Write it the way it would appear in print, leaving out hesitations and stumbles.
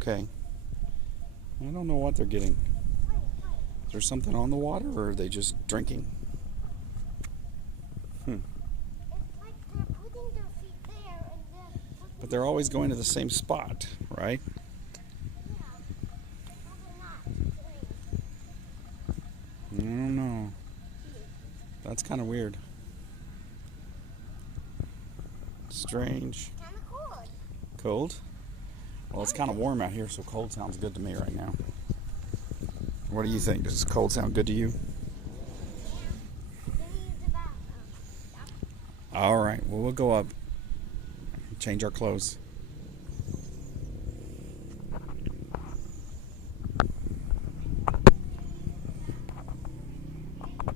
Okay. I don't know what they're getting. Is there something on the water, or are they just drinking? It's like they're putting their feet there and then But they're always going to the same spot, right? yeah, probably not. I don't know. That's kind of weird. Strange. Kind of cold. Cold? Well, it's kind of warm out here, so cold sounds good to me right now. What do you think? Does cold sound good to you? Yeah. Then use the bathroom. All right. Well, we'll go up, change our clothes.